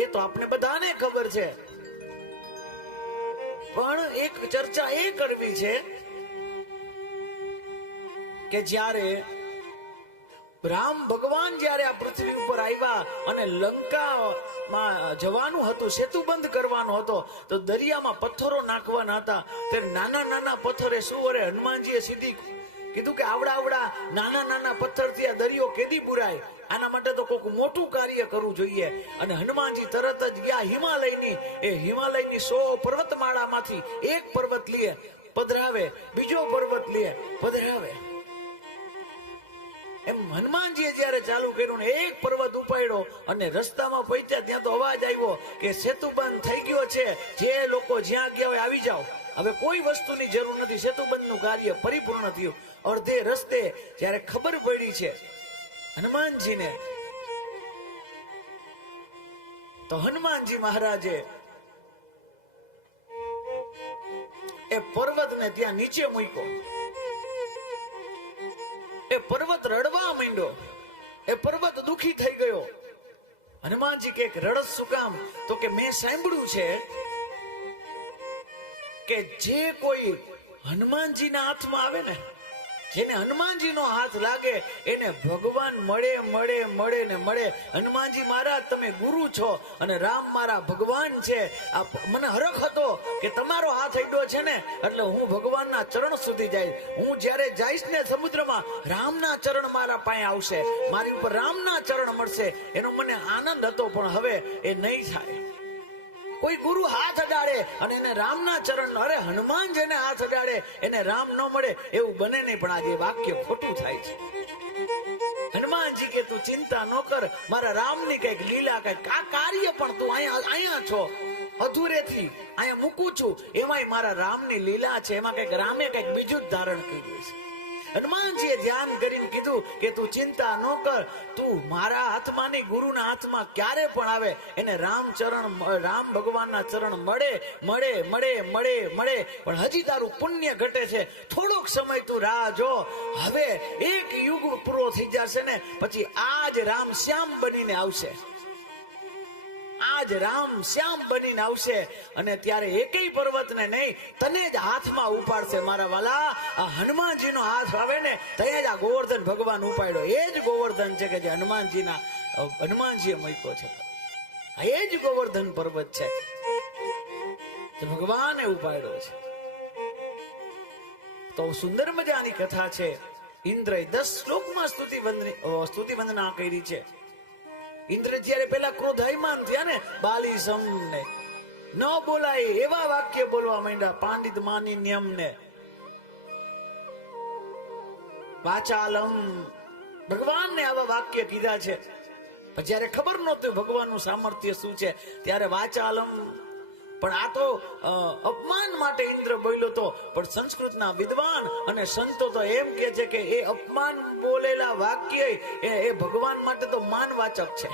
એ તો આપણે બધાને ખબર છે, પણ એક ચર્ચા એ કરવી છે કે જ્યારે રામ ભગવાન જ્યારે આ પૃથ્વી ઉપર આવ્યા અને લંકામાં જવાનું હતું, સેતુ બંધ કરવાનો હતો, તો દરિયામાં પથ્થરો નાખવાના હતા. ત્યારે નાના નાના પથ્થરે શું અરે હનુમાનજીએ સીધી કીધું કે આવડા આવડા નાના નાના પથ્થરથી આ દરિયો કેદી પુરાય, આના માટે તો કોઈક મોટું કાર્ય કરવું જોઈએ. અને હનુમાનજી તરત જ ગયા હિમાલયની 100 પર્વતમાળામાંથી એક પર્વત લે પધરાવે, બીજો પર્વત લે પધરાવે. એમ હનુમાનજીએ જયારે ચાલુ કર્યું ને એક પર્વત ઉપાડ્યો અને રસ્તામાં પહોંચ્યા ત્યાં તો અવાજ આવ્યો કે સેતુ બંધ થઈ ગયો છે, જે લોકો જ્યાં ગયા હોય આવી જાઓ, હવે કોઈ વસ્તુની જરૂર નથી, સેતુબંધનું કાર્ય પરિપૂર્ણ થયું. અડધે રસ્તે જ્યારે ખબર પડી છે હનુમાનજીને, તો હનુમાનજી મહારાજે એ પર્વતને ત્યાં નીચે મૂક્યો. એ પર્વત રડવા માંડ્યો, એ પર્વત દુખી થઈ ગયો. હનુમાનજી કે રડસ શું કામ? તો કે મેં સાંભળ્યું છે કે જે કોઈ હનુમાનજીના હાથમાં આવે ને, જેને હનુમાનજીનો હાથ લાગે એને ભગવાન મળે મળે મળે ને મળે. હનુમાનજી મહારાજ તમે ગુરુ છો અને રામ મારા ભગવાન છે. મને હરખ હતો કે તમારો હાથ અડ્યો છે ને એટલે હું ભગવાનના ચરણ સુધી જઈશ. હું જ્યારે જઈશ ને સમુદ્રમાં, રામના ચરણ મારા પાસે આવશે, મારી ઉપર રામના ચરણ મળશે, એનો મને આનંદ હતો. પણ હવે એ નહીં થાય. કોઈ ગુરુ હાથ અડાડે અને એને રામના ચરણ, અરે હનુમાન જેને હાથ અડાડે એને રામ ન મળે, એવું બને નહીં. પણ આજે વાક્ય ખોટું થાય છે. હનુમાનજી કે તું ચિંતા ન કર, મારા રામની કઈક લીલા, કઈક આ કાર્ય પણ તું અહીંયા છો અધૂરેથી અહીંયા મૂકું છું, એમાંય મારા રામની લીલા છે, એમાં કઈક રામે કઈક બીજું જ ધારણ કર્યું છે. હનુમાનજીએ ધ્યાન કરીને કીધું કે તું ચિંતા ન કર, તું મારા હાથમાં નહીં, ગુરુના હાથમાં ક્યારે પણ આવે એને રામ ભગવાનના ચરણ મળે મળે મળે મળે મળે. પણ હજી તારું પુણ્ય ઘટે છે, થોડોક સમય તું રાહ જો. હવે એક યુગ પૂરો થઈ જશે ને પછી આજ રામ શ્યામ બનીને આવશે, આજ રામ શ્યામ બનીને આવશે અને ત્યારે એકેય પર્વતને નહીં, તને જ હાથમાં ઉપાડશે. મારા વાલા, આ હનુમાનજીનો હાથ આવે ને ત્યાં જ આ ગોવર્ધન ભગવાન ઉપાડ્યો. એ જ ગોવર્ધન છે કે જે હનુમાનજીએ મૂક્યો છે. એ જ ગોવર્ધન પર્વત છે જે ભગવાને ઉપાડ્યો છે. તો સુંદર મજાની કથા છે. ઇન્દ્રએ 10 શ્લોકમાં સ્તુતિ વંદના કરી છે. ઇન્દ્ર જયારે પેલા ક્રોધાયમાન થયા ને, બાલિસમ ને ન બોલાય એવા વાક્ય બોલવા માંડ્યા. પાંડિત માનિન્યમ ને વાચાલમ, ભગવાનને આવા વાક્ય કીધા છે. જયારે ખબર નહોતું ભગવાનનું સામર્થ્ય શું છે ત્યારે વાચાલમ. પણ આ તો અપમાન માટે ઇન્દ્ર બોલ્યો તો. પણ સંસ્કૃતના વિદ્વાન અને સંતો તો એમ કે છે કે એ અપમાન બોલેલા વાક્ય એ ભગવાન માટે તો માનવાચક છે.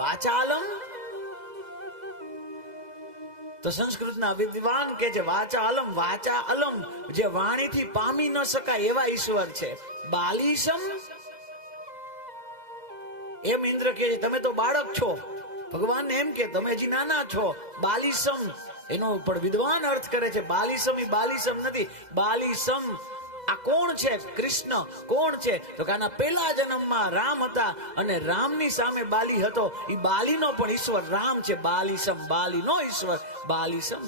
વાચાલમ તો સંસ્કૃતના વિદ્વાન કે છે વાચાલમ, વાચા અલમ, જે વાણીથી પામી ન શકાય એવા ઈશ્વર છે. બાલિસમ એમ ઇન્દ્ર કે તમે તો બાળક છો, ભગવાન એમ કે તમે હજી નાના છો. બાલિસમ એનો પણ વિદ્વાન અર્થ કરે છે. બાલિસમ એ બાલિસમ નથી, બાલિસમ આ કોણ છે? કૃષ્ણ. કોણ છે? તો કે આના પહેલા જન્મમાં રામ હતા અને રામની સામે બાલી હતો. એ બાલીનો પણ ઈશ્વર રામ છે. બાલિસમ, બાલીનો ઈશ્વર બાલિસમ.